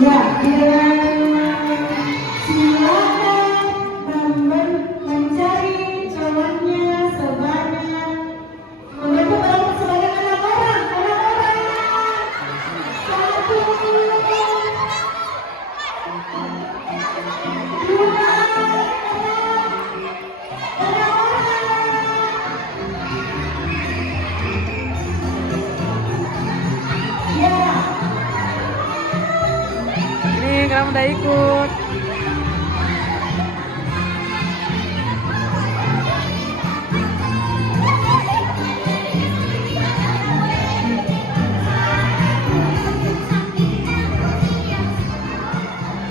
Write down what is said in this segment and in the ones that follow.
Ya, silakan mencari calonnya sebanyak membantu berapa sebanyak anak orang satu dua Ini kamu udah ikut.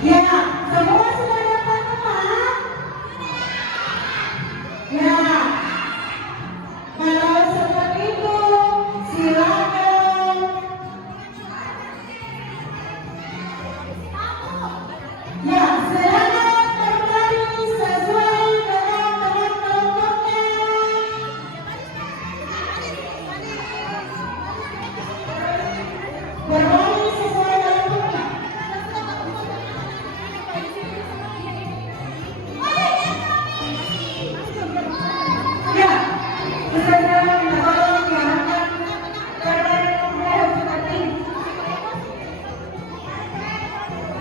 ya, semua sudah dapat teman. Ya, kalau seperti itu silakan. Ya, silakan berbaris sesuai dengan kelompoknya. Berbaris sesuai kelompoknya. Ya, saya minta tolong diarahkan berbaris kelompok seperti ini.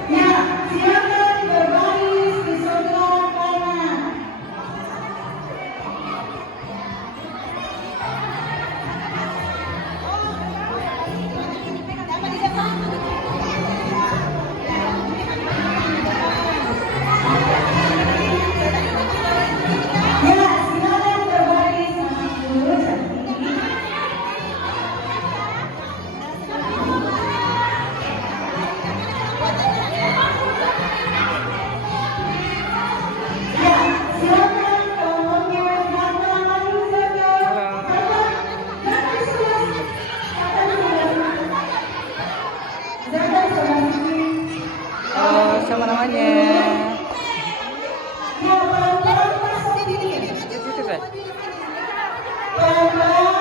Ya, silakan berbaris di sebelah kanan. Ya, silakan berbaris sama lurus. Ya, silakan kelompoknya datang lagi saja. Datang sebelah sini. Datang sebelah sini. Oh, siapa namanya? Ya, pelan-pelan masuk sini. Di situ kan? Pelan-pelan